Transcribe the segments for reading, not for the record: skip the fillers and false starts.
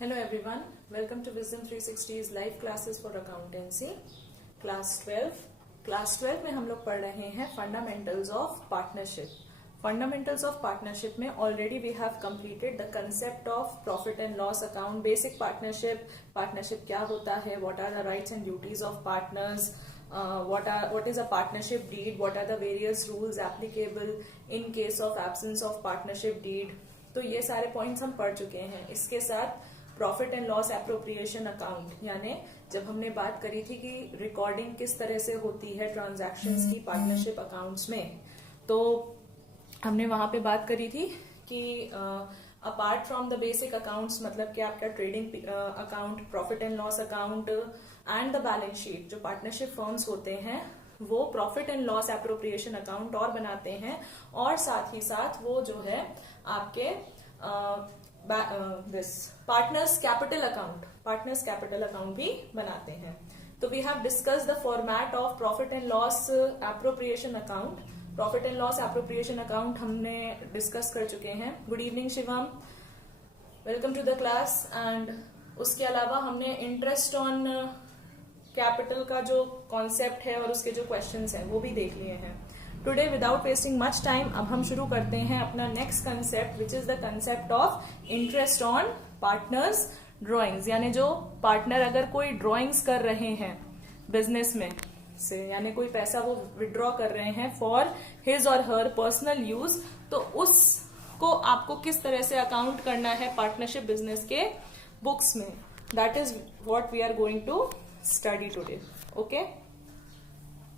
Hello everyone, welcome to Wisdom 360's live classes for accountancy, class 12. Class 12 में हम लोग पढ़ रहे हैं fundamentals of partnership. Fundamentals of partnership में already we have completed the concept of profit and loss account, basic partnership क्या होता है, what are the rights and duties of partners, what is a partnership deed, what are the various rules applicable in case of absence of partnership deed. तो ये सारे points हम पढ़ चुके हैं. इसके साथ profit and loss appropriation account, यानी जब हमने बात करी थी कि रिकॉर्डिंग किस तरह से होती है ट्रांजैक्शंस की पार्टनरशिप अकाउंट्स में, तो हमने वहां पे बात करी थी कि apart from the basic accounts, मतलब कि आपका trading account, profit and loss account and the balance sheet, जो पार्टनरशिप फर्म्स होते हैं वो profit and loss appropriation account और बनाते हैं, और साथ ही साथ वो जो है आपके दिस पार्टनर्स कैपिटल अकाउंट भी बनाते हैं. तो we have discuss the format of profit and loss appropriation account. Profit and loss appropriation account हमने डिस्कस कर चुके हैं. Good evening Shivam, welcome to the class. And उसके अलावा हमने इंटरेस्ट ऑन कैपिटल का जो कॉन्सेप्ट है और उसके जो क्वेश्चंस हैं वो भी देख लिए हैं. Today without wasting much time अब हम शुरू करते हैं अपना next concept, which is the concept of interest on partners drawings. यानी जो पार्टनर अगर कोई ड्रॉइंग्स कर रहे हैं बिजनेस में से, यानी कोई पैसा वो विड्रॉ कर रहे हैं फॉर हिज और हर पर्सनल यूज, तो उसको आपको किस तरह से अकाउंट करना है पार्टनरशिप बिजनेस के बुक्स में. That is what we are going to study today. Okay,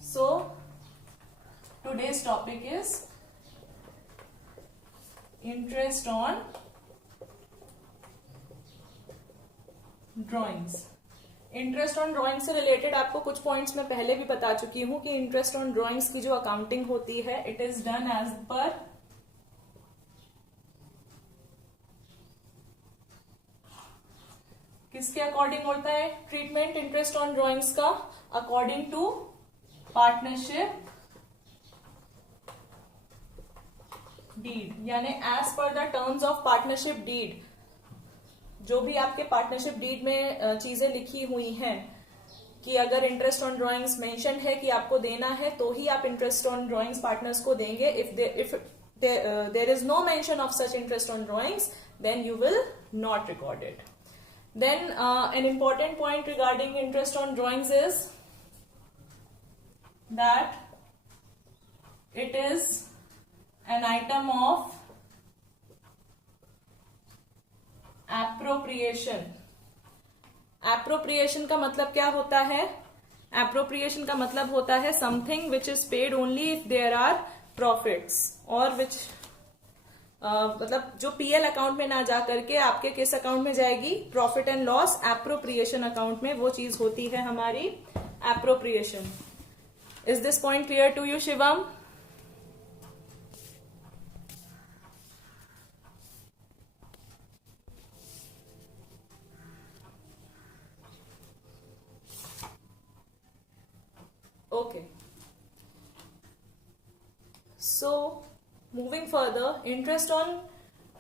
so today's topic is interest on drawings. Interest on drawing से रिलेटेड आपको कुछ पॉइंट्स मैं पहले भी बता चुकी हूं कि इंटरेस्ट ऑन ड्रॉइंग्स की जो अकाउंटिंग होती है, it is done as per किसके अकॉर्डिंग होता है ट्रीटमेंट इंटरेस्ट ऑन ड्रॉइंग्स का? अकॉर्डिंग टू पार्टनरशिप डीड, यानी as per the terms of partnership deed. जो भी आपके पार्टनरशिप डीड में चीजें लिखी हुई हैं कि अगर इंटरेस्ट ऑन ड्रॉइंग्स मेंशन है कि आपको देना है तो ही आप इंटरेस्ट ऑन ड्रॉइंग्स पार्टनर्स को देंगे. If there is no mention of such interest on drawings, then you will not record it. Then an important point regarding interest on drawings is that it is an item of appropriation. Appropriation का मतलब क्या होता है? Appropriation का मतलब होता है something which is paid only if there are profits, or which मतलब जो पीएल अकाउंट में ना जा करके आपके किस अकाउंट में जाएगी? Profit and loss appropriation account में वो चीज होती है हमारी appropriation. Is this point clear to you Shivam? Okay, so moving further, interest on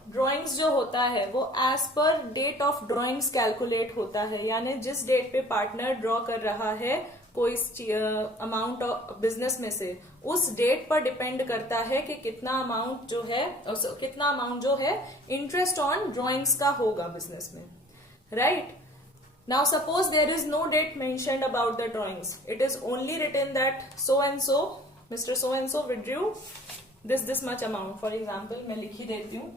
drawings जो होता है वो as per date of drawings calculate होता है. यानी जिस डेट पे पार्टनर ड्रॉ कर रहा है कोई अमाउंट बिजनेस में से, उस डेट पर डिपेंड करता है कि कितना अमाउंट जो है इंटरेस्ट ऑन ड्रॉइंग्स का होगा बिजनेस में. Right now suppose there is no date mentioned about the drawings. It is only written that so and so mister so and so withdrew this much amount. For example, मैं लिख ही देती हूं,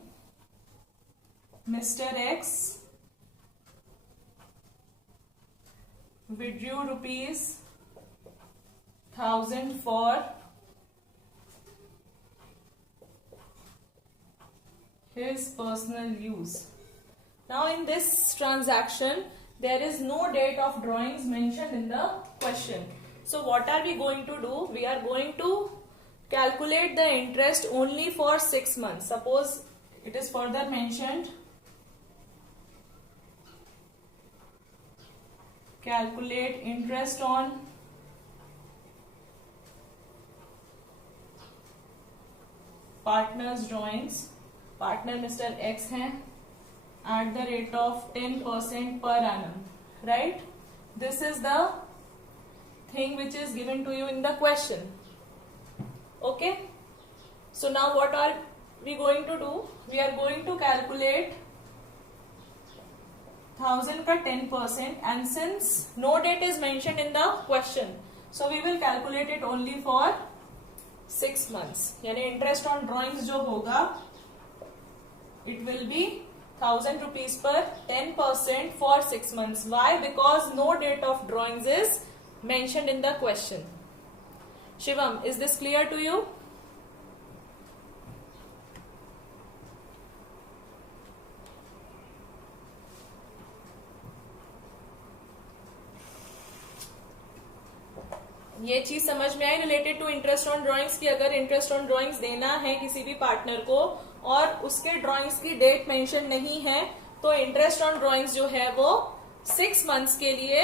Mr. X withdrew ₹1,000 for his personal use. Now in this transaction there is no date of drawings mentioned in the question. So what are we going to do? We are going to calculate the interest only for 6 months. Suppose it is further mentioned, calculate interest on partners drawings. Partner mister x हैं, at the rate of 10% per annum, right? This is the thing which is given to you in the question. Okay, so now what are we going to do? We are going to calculate 1000 का 10%, and since no date is mentioned in the question, so we will calculate it only for 6 months. यानी interest on drawings जो होगा it will be 1000 rupees per 10% for 6 months. Why? Because no date of drawings is mentioned in the question. Shivam, is this clear to you? ये चीज समझ में आई related to interest on drawings की अगर interest on drawings देना है किसी भी पार्टनर को और उसके ड्राइंग्स की डेट मेंशन नहीं है तो इंटरेस्ट ऑन ड्राइंग्स जो है वो 6 मंथ्स के लिए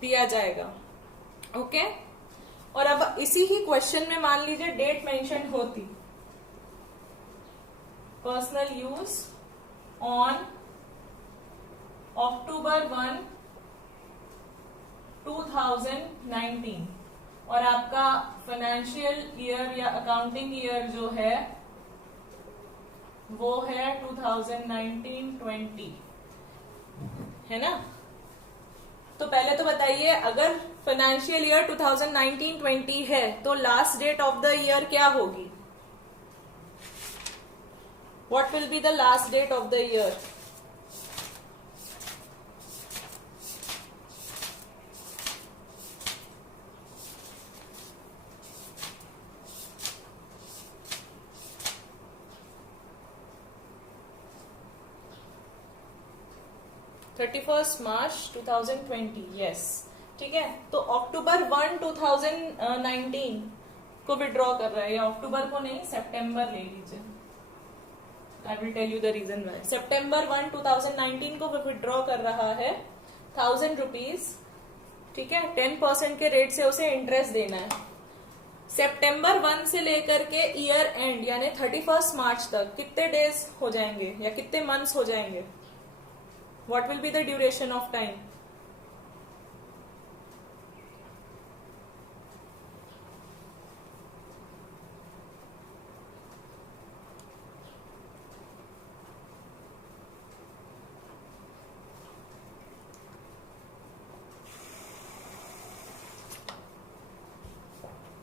दिया जाएगा. ओके और अब इसी ही क्वेश्चन में मान लीजिए डेट मेंशन होती, पर्सनल यूज ऑन अक्टूबर 1, 2019 और आपका फाइनेंशियल ईयर या अकाउंटिंग ईयर जो है वो है 2019-20 है ना. तो पहले तो बताइए अगर फाइनेंशियल ईयर 2019-20 है तो last date of the year क्या होगी? What will be the last date of the year? March 2020. Yes ठीक है. तो अक्टूबर 1, 2019 को विड्रॉ कर रहा है या अक्टूबर को नहीं सितंबर ले लीजिए. I will tell you the reason why. सितंबर 1, 2019 को विड्रॉ कर रहा है 1000 रुपीज. ठीक है 10% के रेट से उसे इंटरेस्ट देना है. सितंबर 1 से लेकर के ईयर एंड यानी 31 मार्च तक कितने डेज हो जाएंगे या कितने मंथ्स हो जाएंगे? What will be the duration of time?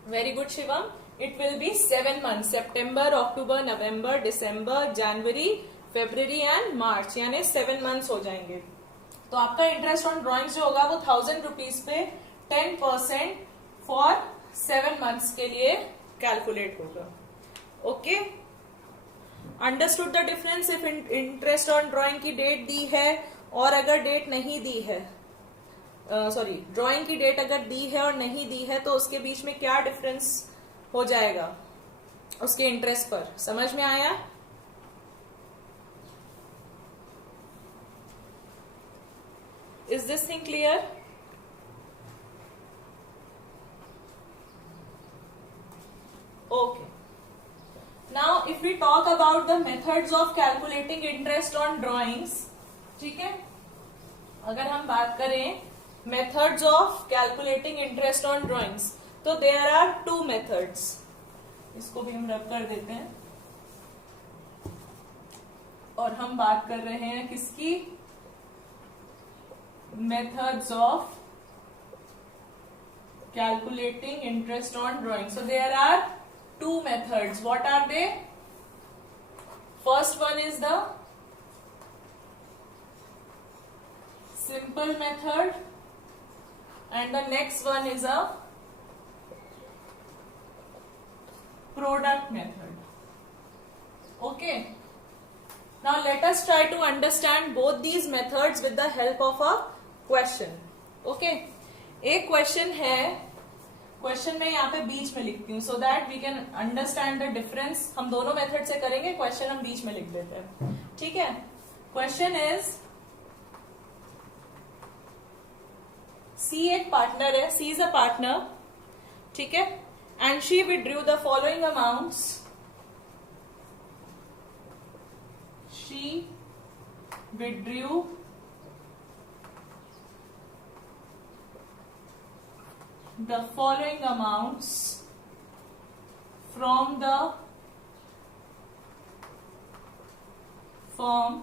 Very good, Shivam. It will be 7 months. September, October, November, December, January, February and March यानी 7 मंथ्स हो जाएंगे. तो आपका इंटरेस्ट ऑन ड्रॉइंग्स जो होगा वो 1000 रुपीज पे 10% फॉर 7 मंथ्स के लिए कैलकुलेट होगा. Okay understood the difference? If interest on drawing की डेट दी है और अगर डेट नहीं दी है, सॉरी ड्रॉइंग की डेट अगर दी है और नहीं दी है तो उसके बीच में क्या डिफरेंस हो जाएगा उसके इंटरेस्ट पर? समझ में आया? Is this thing clear? Okay. Now, if we talk about the methods of calculating interest on drawings, ठीक है? अगर हम बात करें methods of calculating interest on drawings, तो there are 2 methods. इसको भी हम रब कर देते हैं. और हम बात कर रहे हैं किसकी? Methods of calculating interest on drawing. So there are 2 methods. What are they? First one is the simple method and the next one is a product method. Okay. Now let us try to understand both these methods with the help of a question. Okay एक question है, question में यहाँ पे बीच में लिखती हूँ so that we can understand the difference. हम दोनों मेथड से करेंगे, क्वेश्चन हम बीच में लिख देते हैं. ठीक है. क्वेश्चन इज सी एक पार्टनर है, सी इज अ पार्टनर. ठीक है. And she withdrew the following amounts. She withdrew the following amounts from the firm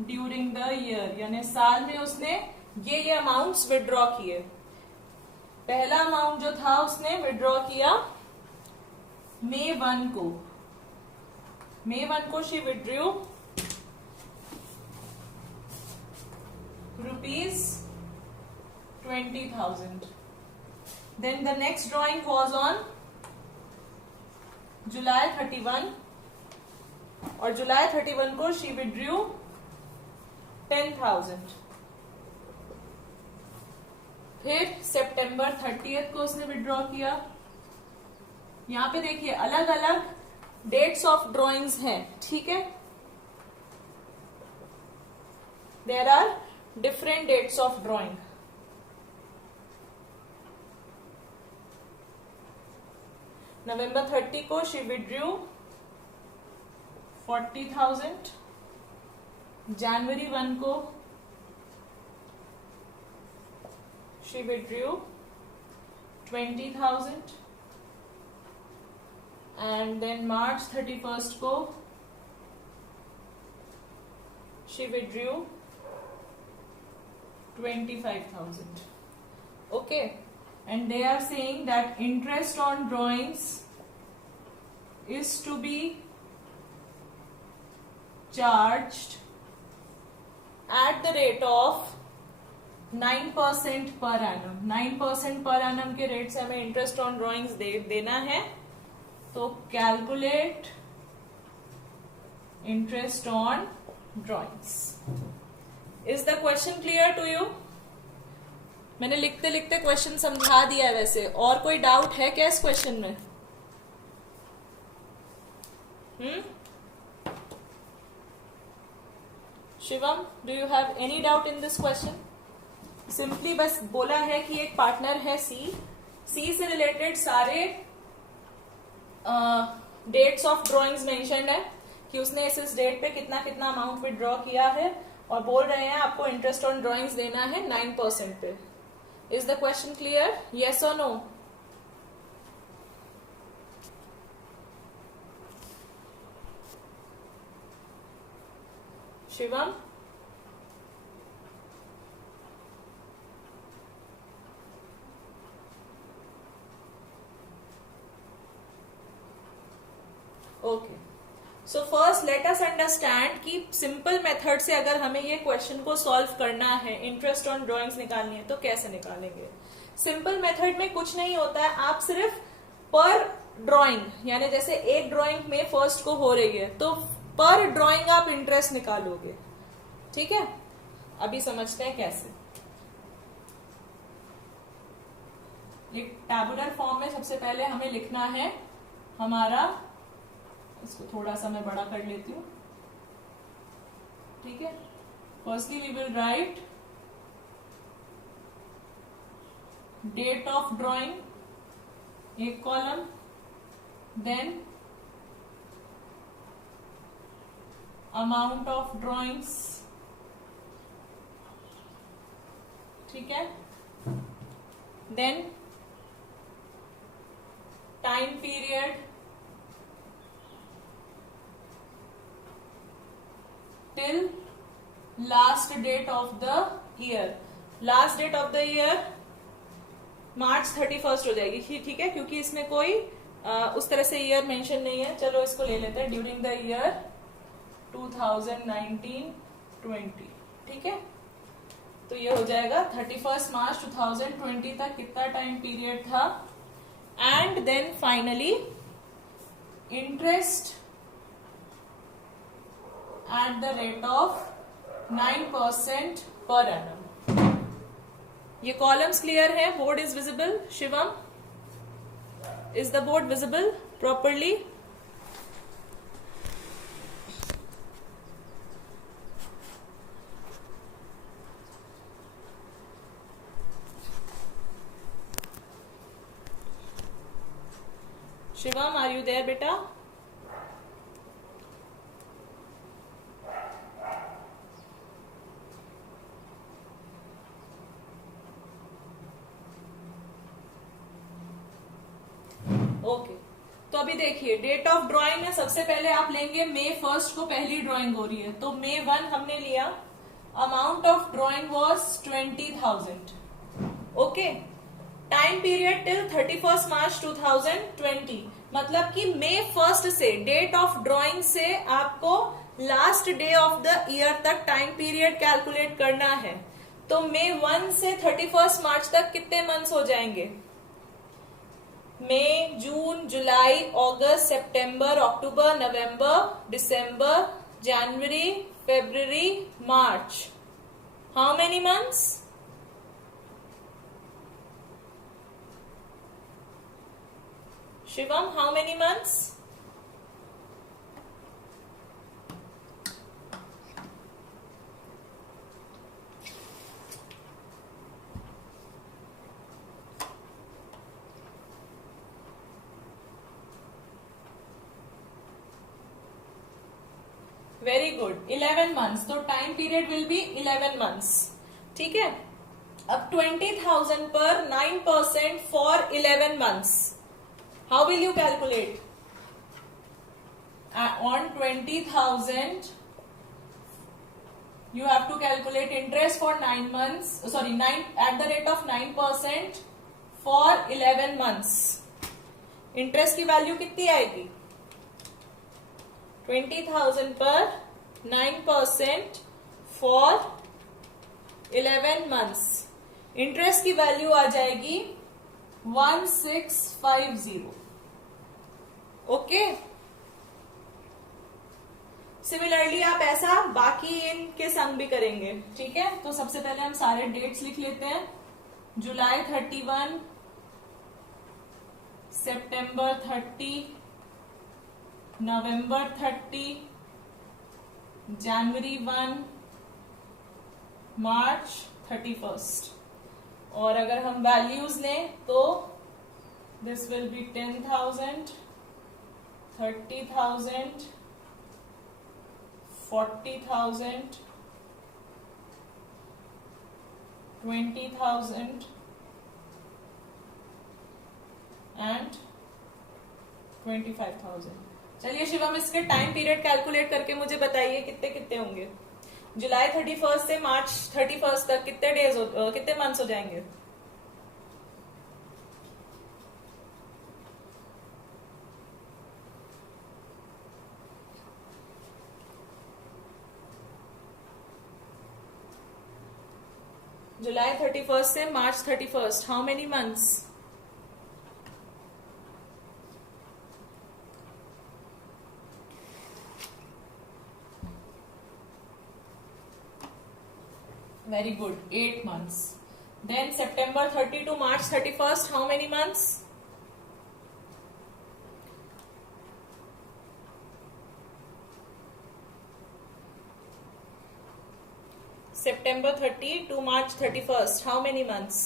during the year, यानी साल में उसने ये अमाउंट्स विड्रॉ किए। पहला अमाउंट जो था उसने विड्रॉ किया May 1 को। May 1 को she withdrew ₹20,000। Then the next drawing was on July 31 और July 31 को शी विड्रू 10,000। फिर September 30 को उसने विड्रॉ किया। यहां पे देखिए अलग अलग डेट्स ऑफ ड्रॉइंग्स हैं, ठीक है। There are different dates of drawing. November 30 को शी विड्रू 40,000। January 1 को she withdrew 20,000 and then March 31 को she withdrew 25,000. Okay, and they are saying that interest on drawings is to be charged at the rate of 9% per annum। 9% per annum के rate से हमें interest on drawings देना है, तो calculate interest on drawings. Is the question clear to you? मैंने लिखते लिखते question समझा दिया है। वैसे और कोई डाउट है क्या इस क्वेश्चन में? Shivam, do you have any doubt in this question? Simply बस बोला है कि एक पार्टनर है सी से रिलेटेड सारे डेट्स ऑफ ड्रॉइंग्स मेंशन्ड है कि उसने इस डेट पे कितना कितना अमाउंट विड्रॉ किया है, और बोल रहे हैं आपको इंटरेस्ट ऑन ड्रॉइंग्स देना है 9% पे। Is the question clear? Yes और no? Shivam, okay. So first let us understand कि सिंपल मेथड से अगर हमें ये क्वेश्चन को सॉल्व करना है, इंटरेस्ट ऑन ड्रॉइंग्स निकालनी है, तो कैसे निकालेंगे? सिंपल मेथड में कुछ नहीं होता है, आप सिर्फ पर ड्रॉइंग, यानी जैसे एक ड्रॉइंग में फर्स्ट को हो रही है तो पर ड्रॉइंग आप इंटरेस्ट निकालोगे, ठीक है। अभी समझते हैं कैसे। एक टैबुलर फॉर्म में सबसे पहले हमें लिखना है हमारा, इसको थोड़ा सा मैं बड़ा कर लेती हूं, ठीक है। Firstly we will write date of drawing, एक column, then amount of drawings, ठीक है, then time period till last date of the year. Last date of the year March 31 हो जाएगी, ठीक है, क्योंकि इसमें कोई उस तरह से ईयर मेंशन नहीं है। चलो इसको ले लेते हैं, ड्यूरिंग द ईयर 2019-20, ठीक है। तो ये हो जाएगा 31 मार्च 2020 तक कितना टाइम पीरियड था, and then finally interest at the rate of 9% per annum। ये कॉलम्स क्लियर है? Board is visible? Shivam, is the board visible properly? Shivam, are you there बेटा? अभी देखिए डेट ऑफ ड्रॉइंग में सबसे पहले आप लेंगे May 1 को पहली ड्रॉइंग हो रही है, तो May 1 हमने लिया, amount of drawing was 20,000. Okay, time period till 31 मार्च 2020, मतलब कि May 1 से डेट ऑफ ड्रॉइंग से आपको last day of the year तक टाइम पीरियड कैलकुलेट करना है. तो May 1 से 31 मार्च तक कितने मंथ्स हो जाएंगे? मई, जून, जुलाई, अगस्त, सितंबर, अक्टूबर, नवंबर, दिसंबर, जनवरी, फरवरी, मार्च. How many months? Shivam, how many months? Very good, 11 months. तो time period will be 11 months. ठीक है. अब 20,000 पर 9% for 11 months. How will you calculate? On 20,000 you have to calculate interest for 9 months, sorry 9 at the rate of 9% for 11 months. Interest की value कितनी आएगी? 20,000 पर 9% for 11 months. Interest की value आ जाएगी 1650. ओके. सिमिलरली आप ऐसा बाकी इनके संग भी करेंगे. ठीक है, तो सबसे पहले हम सारे डेट्स लिख लेते हैं. जुलाई 31, सितंबर 30, नवंबर 30, जनवरी 1, मार्च 31. और अगर हम वैल्यूज लें तो दिस विल बी 10,000, 30,000, 40,000, 20,000 एंड 25,000. चलिए शिवम, इसके टाइम पीरियड कैलकुलेट करके मुझे बताइए कितने कितने होंगे. जुलाई 31 से मार्च 31 तक कितने डेज कितने मंथ्स हो जाएंगे? जुलाई 31 से मार्च 31, how many months? Very good, 8 months. Then September 30 to March 31st, how many months? September 30 to March 31st, how many months?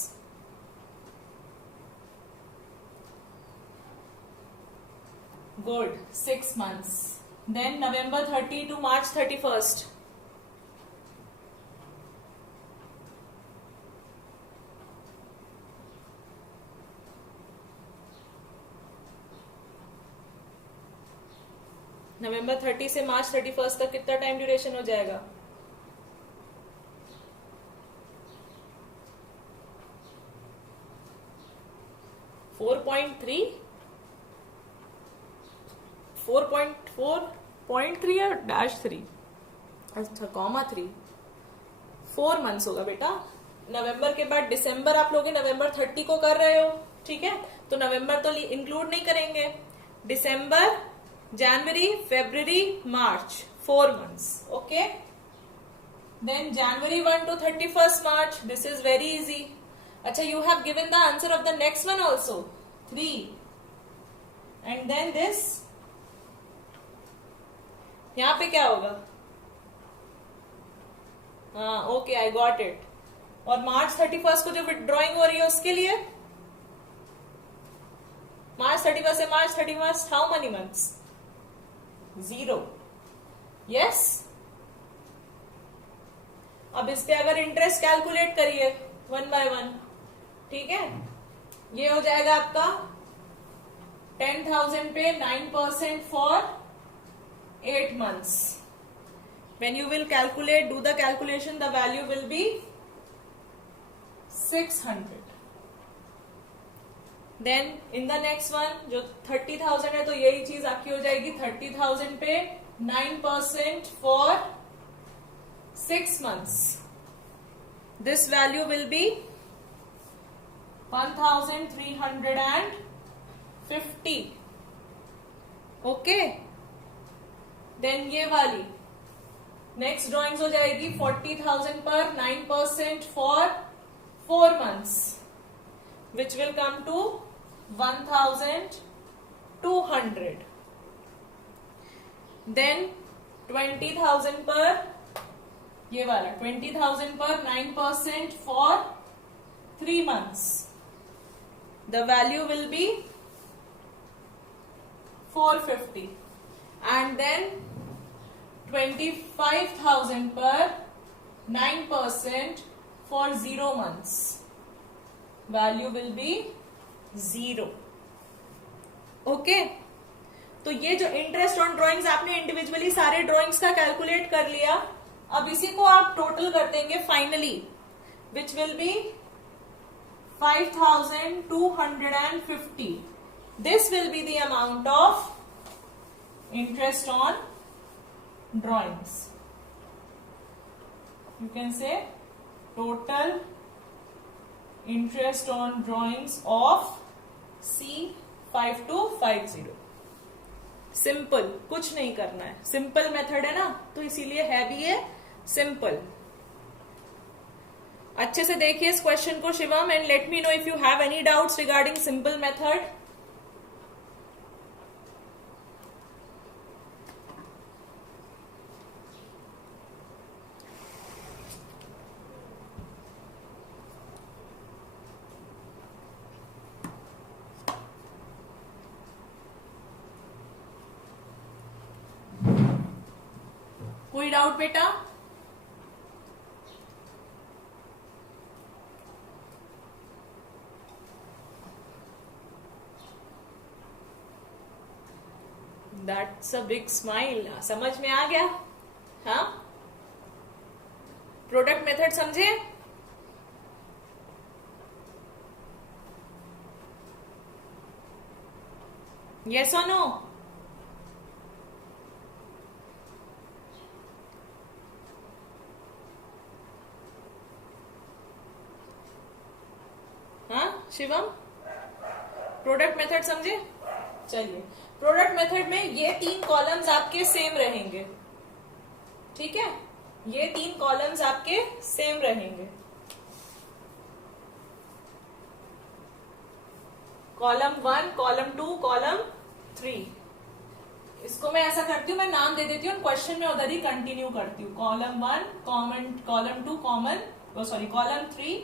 Good, 6 months. Then November 30 to March 31st. नवंबर 30 से मार्च 31 तक कितना टाइम ड्यूरेशन हो जाएगा? .3 या -3? अच्छा, -3. 4 मंथ्स होगा बेटा. नवंबर के बाद दिसंबर आप लोग नवंबर 30 को कर रहे हो. ठीक है, तो नवंबर तो इंक्लूड नहीं करेंगे. दिसंबर, जनवरी, फरवरी, मार्च, 4 months. Okay. Then January 1 to 31st March. This is very easy. अच्छा, you have given the answer of the next one also. 3. And then this. यहाँ पे क्या होगा? हाँ, ओके, आई गॉट इट. और मार्च 31 को जो विड्रॉइंग हो रही है उसके लिए मार्च 31 से मार्च 31, हाउ मेनी मंथ्स? 0. यस. अब इस पे अगर इंटरेस्ट कैलकुलेट करिए 1 by 1. ठीक है, ये हो जाएगा आपका 10,000 पे 9% for 8 months. When you will calculate, do the calculation, the value will be 600. Then in the next one जो 30,000 है तो यही चीज आपकी हो जाएगी 30,000 पे 9% for 6 months. This value will be 1,350. Okay. Then ये वाली नेक्स्ट ड्रॉइंग्स हो जाएगी 40,000 पर 9% for 4 months, which will come to 1,200. Then 20,000 पर ये वाला 20,000 पर 9% for 3 months. The value will be 450. And then 25,000 पर 9% for 0 months. Value will be 0. Okay. तो ये जो इंटरेस्ट ऑन ड्रॉइंग्स आपने इंडिविजुअली सारे ड्रॉइंग्स का कैलकुलेट कर लिया. अब इसी को आप टोटल कर देंगे finally, which will be 5,250. This will be the amount of interest on drawings. You can say total interest on drawings of C5250. Simple, कुछ नहीं करना है, सिंपल मेथड है ना, तो इसीलिए है भी ये सिंपल. अच्छे से देखिए इस क्वेश्चन को Shivam, and let me know if you have any doubts regarding simple method. कोई डाउट बेटा? That's a big smile. समझ में आ गया? हाँ, प्रोडक्ट मेथड समझे? यस और नो? शिवम, प्रोडक्ट मेथड समझे? चलिए, प्रोडक्ट मेथड में ये 3 कॉलम्स आपके सेम रहेंगे. ठीक है, ये 3 कॉलम्स आपके सेम रहेंगे. Column 1, column 2, column 3. इसको मैं ऐसा करती हूँ, मैं नाम दे देती हूँ, क्वेश्चन में उधर ही कंटिन्यू करती हूँ. Column 1 common, column 2 common, sorry column 3.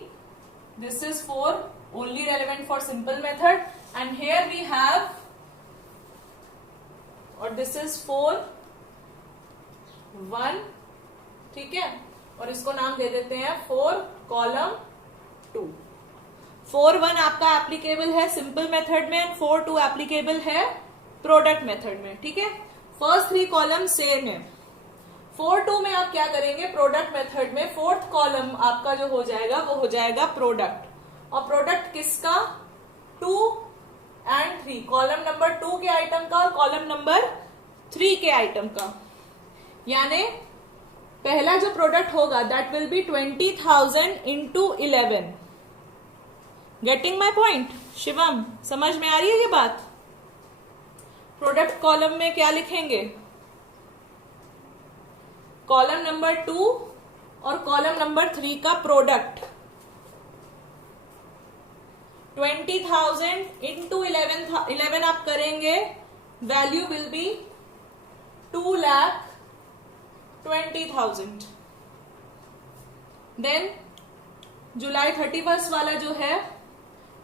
This is for only relevant for simple method, and here we have, और this is for 1. ठीक है, और इसको नाम दे देते हैं 4 कॉलम 2. 4-1 आपका एप्लीकेबल है सिंपल मेथड में, एंड 4-2 एप्लीकेबल है प्रोडक्ट मेथड में. ठीक है, फर्स्ट 3 कॉलम सेम है. 4-2 में आप क्या करेंगे? प्रोडक्ट मेथड में 4th कॉलम आपका जो हो जाएगा वो हो जाएगा प्रोडक्ट. और प्रोडक्ट किसका? 2 and 3, कॉलम नंबर 2 के आइटम का और कॉलम नंबर 3 के आइटम का. यानी पहला जो प्रोडक्ट होगा that will be 20,000 into 11. Getting my point? Shivam, समझ में आ रही है ये बात? प्रोडक्ट कॉलम में क्या लिखेंगे? कॉलम नंबर 2 और कॉलम नंबर 3 का प्रोडक्ट. 20,000 into 11 आप करेंगे, वैल्यू विल बी 2,20,000. देन जुलाई 31 वाला जो है,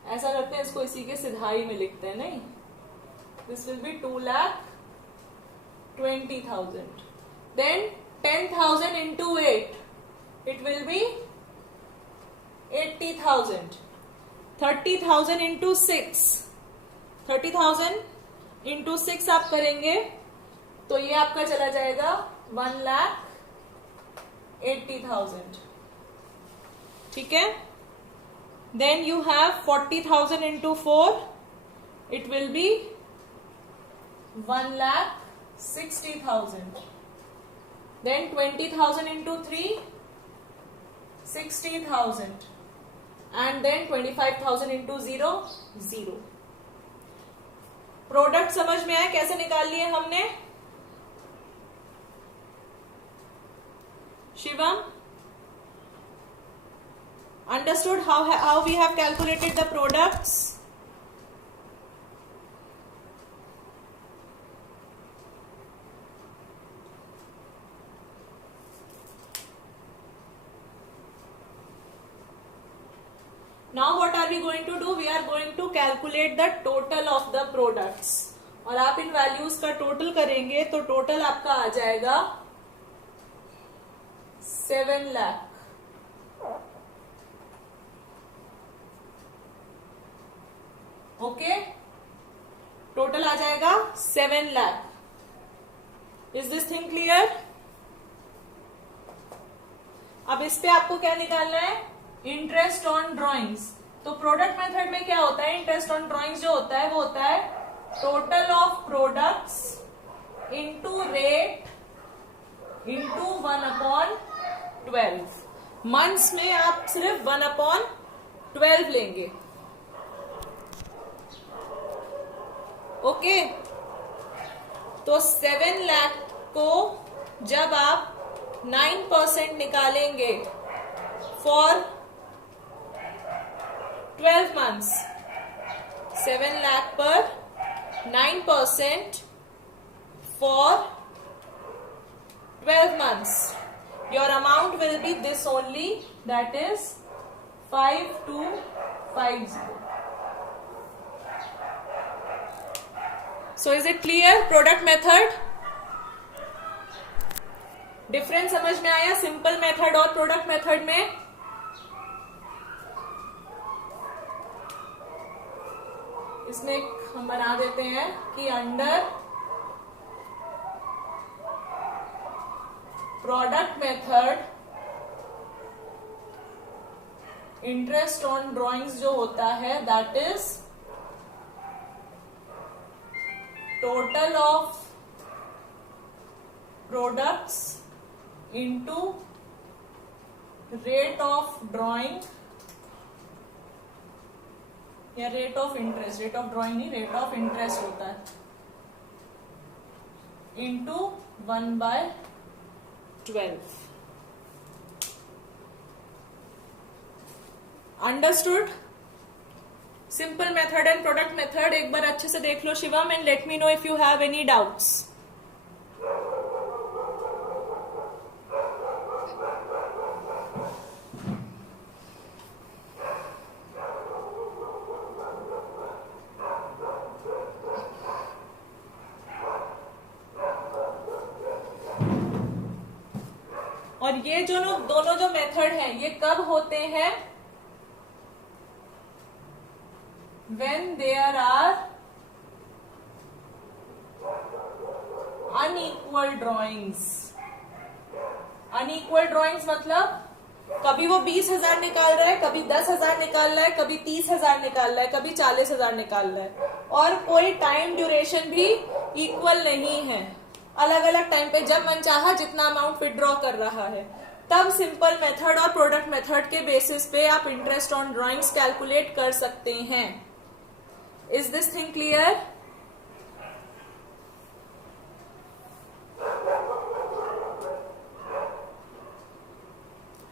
ऐसा करते हैं, इसको इसी के सिधाई में लिखते हैं. नहीं, this will be 2,20,000. Then 10,000 into 8, it will be 80,000. 30,000 into 6, 30,000 into 6 आप करेंगे तो ये आपका चला जाएगा 1,80,000। ठीक है, then you have 40,000 into 4, it will be 1,60,000। Then 20,000 into 3, 60,000, and then 25,000 into 0, 0। Product समझ में आया कैसे निकाल लिए हमने? Shivam, understood how we have calculated the products? Now what are we going to do? We are going to calculate the total of the products. और आप इन values का टोटल करेंगे तो टोटल आपका आ जाएगा 7 लाख। ओके, टोटल आ जाएगा 7 lakh. Is this thing clear? अब इस पे आपको क्या निकालना है? Interest on drawings. तो प्रोडक्ट मेथड में क्या होता है? इंटरेस्ट ऑन ड्रॉइंग्स जो होता है वो होता है total of products into rate into 1/12। Months में आप सिर्फ 1/12 लेंगे। ओके, तो 7 लाख को जब आप 9% निकालेंगे फॉर 12 months, 7 लाख पर 9% for 12 months, your amount will be this only, that is 5250. So is it clear? Product method difference समझ में आया सिंपल मेथड और प्रोडक्ट मेथड में? इसमें हम बना देते हैं कि under product method interest on drawings जो होता है that is total of products into rate of drawing या rate of interest, rate of drawing नहीं, रेट ऑफ इंटरेस्ट होता है, into 1/12। Understood? Simple method and product method एक बार अच्छे से देख लो Shivam, and let me know if you have any doubts. और ये जो दोनों जो मेथड हैं ये कब होते हैं? when there are unequal drawings। unequal drawings मतलब कभी वो 20,000 निकाल रहा है, कभी 10,000 निकाल रहा है, कभी 30,000 निकाल रहा है, कभी 40,000 निकाल रहा है, और कोई टाइम ड्यूरेशन भी इक्वल नहीं है। अलग अलग टाइम पे जब मन चाहा जितना अमाउंट विड्रॉ कर रहा है, तब सिंपल मेथड और प्रोडक्ट मेथड के बेसिस पे आप इंटरेस्ट ऑन ड्रॉइंग्स कैलकुलेट कर सकते हैं। Is this thing clear?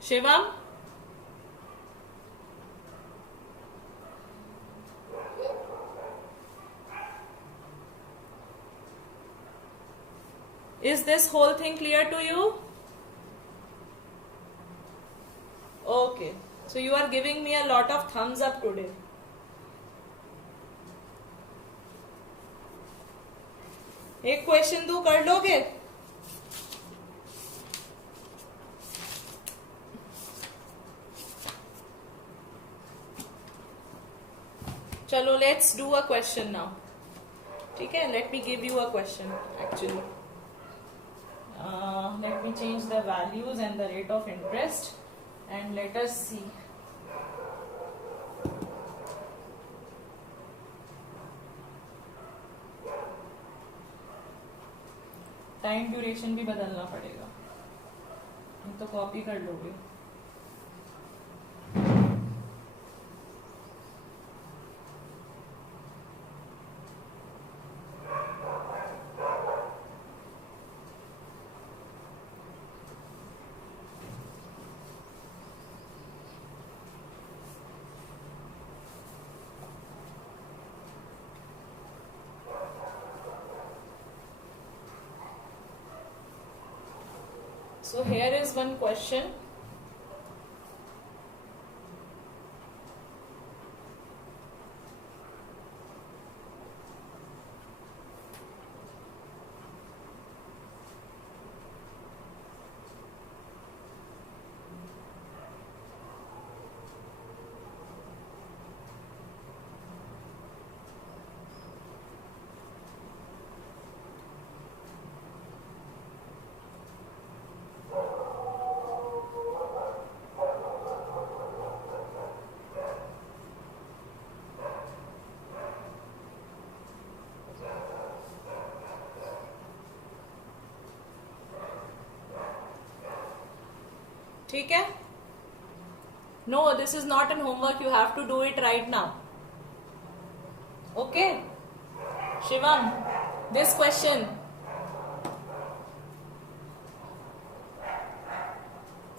Shivam, is this whole thing clear to you? Okay, so you are giving me a lot of thumbs up today. एक question दो, कर लोगे? चलो, let's do a question now. ठीक है, let me give you a question actually. Let me change the values and the rate of interest and let us see. Time duration भी बदलना पड़ेगा, हम तो कॉपी कर लोगे. So here is one question. ठीक है. No, this is not an homework, you have to do it right now. Okay Shivam, this question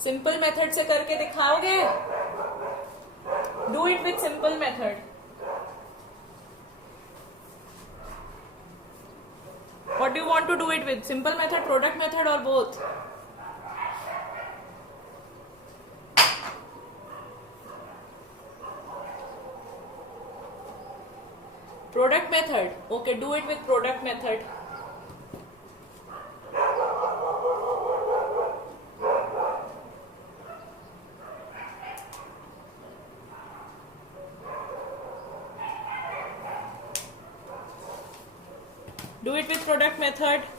simple method से करके दिखाओगे. Do it with simple method. What do you want to do it with? Simple method, product method और both? Product method. Okay, do it with product method. Do it with product method.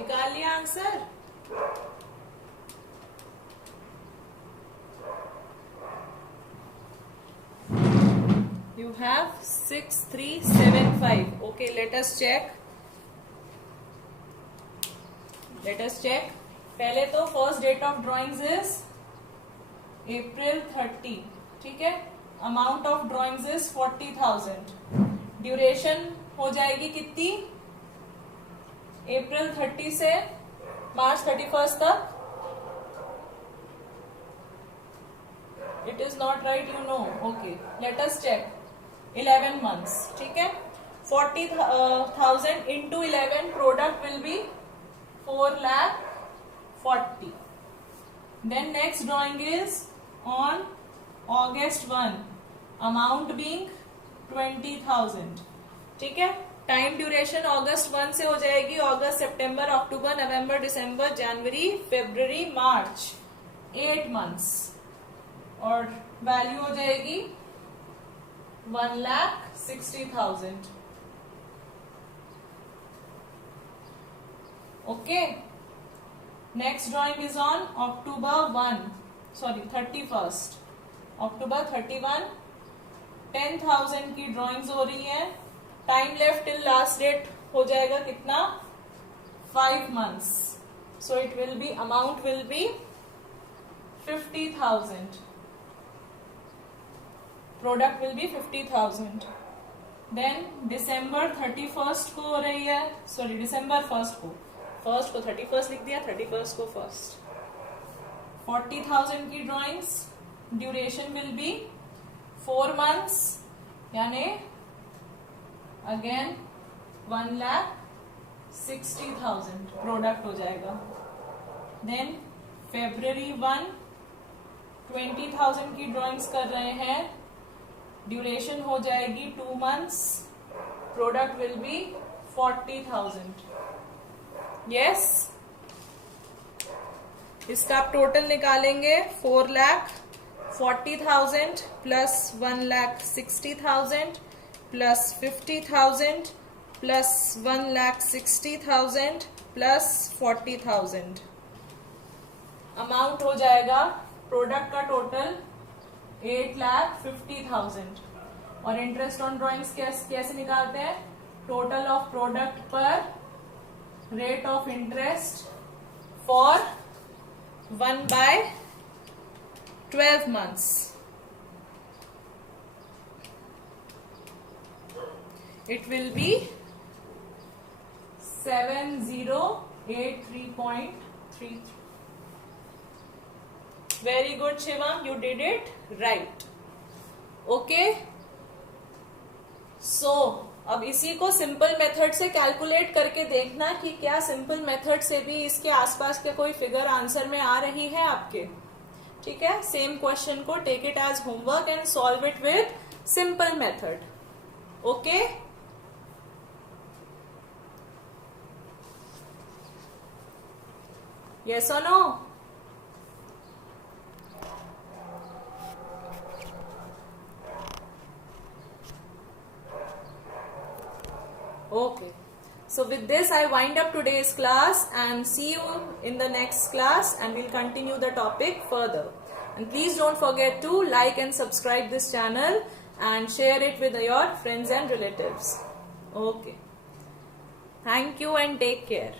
निकाल लिया आंसर? You have 6375. Okay, let us check. पहले तो first date of drawings is April 30. ठीक है. Amount of drawings is 40,000. Duration हो जाएगी कितनी? April 30 से March 31 तक. It is not right, you know. Okay, let us check. 11 months. ठीक है. 40,000 into 11, product will be 4,40,000. Then next drawing is on August 1. Amount being 20,000. ठीक है. टाइम ड्यूरेशन August 1 से हो जाएगी August, September, October, November, December, January, February, March. 8 months. और value हो जाएगी 1,60,000. Okay. Next drawing is on October 31. October 31. 10,000 की drawings हो रही है. Time left till last date हो जाएगा कितना? 5 months. So it will be, amount will be 50,000. Product will be 50,000. Then December 31 को हो रही है, सॉरी December 1 को. फर्स्ट को 31 लिख दिया, 31 को फर्स्ट. 40,000 की drawings. Duration will be 4 months, यानी अगेन 1,60,000 प्रोडक्ट हो जाएगा. देन February 1, 20,000 की ड्राइंग्स कर रहे हैं. ड्यूरेशन हो जाएगी 2 months. Product will B 40,000. Yes. इसका आप टोटल निकालेंगे. 4,40,000 plus 1,60,000 plus 50,000 plus 1,60,000 plus 40,000. Amount हो जाएगा प्रोडक्ट का टोटल 8,50,000. और इंटरेस्ट ऑन ड्राइंग्स कैसे निकालते हैं? टोटल ऑफ प्रोडक्ट पर rate of interest for 1/12 months. It will be 7083.33. Very good, Shivam. You did it right. Okay. So, अब इसी को सिंपल मेथड से कैलकुलेट करके देखना कि क्या सिंपल मेथड से भी इसके आसपास के कोई फिगर आंसर में आ रही है आपके. ठीक है. सेम क्वेश्चन को take it as homework and solve it with simple method. Okay. Yes और no? Okay. So with this, I wind up today's class and see you in the next class, and we'll continue the topic further. And please don't forget to like and subscribe this channel and share it with your friends and relatives. Okay. Thank you and take care.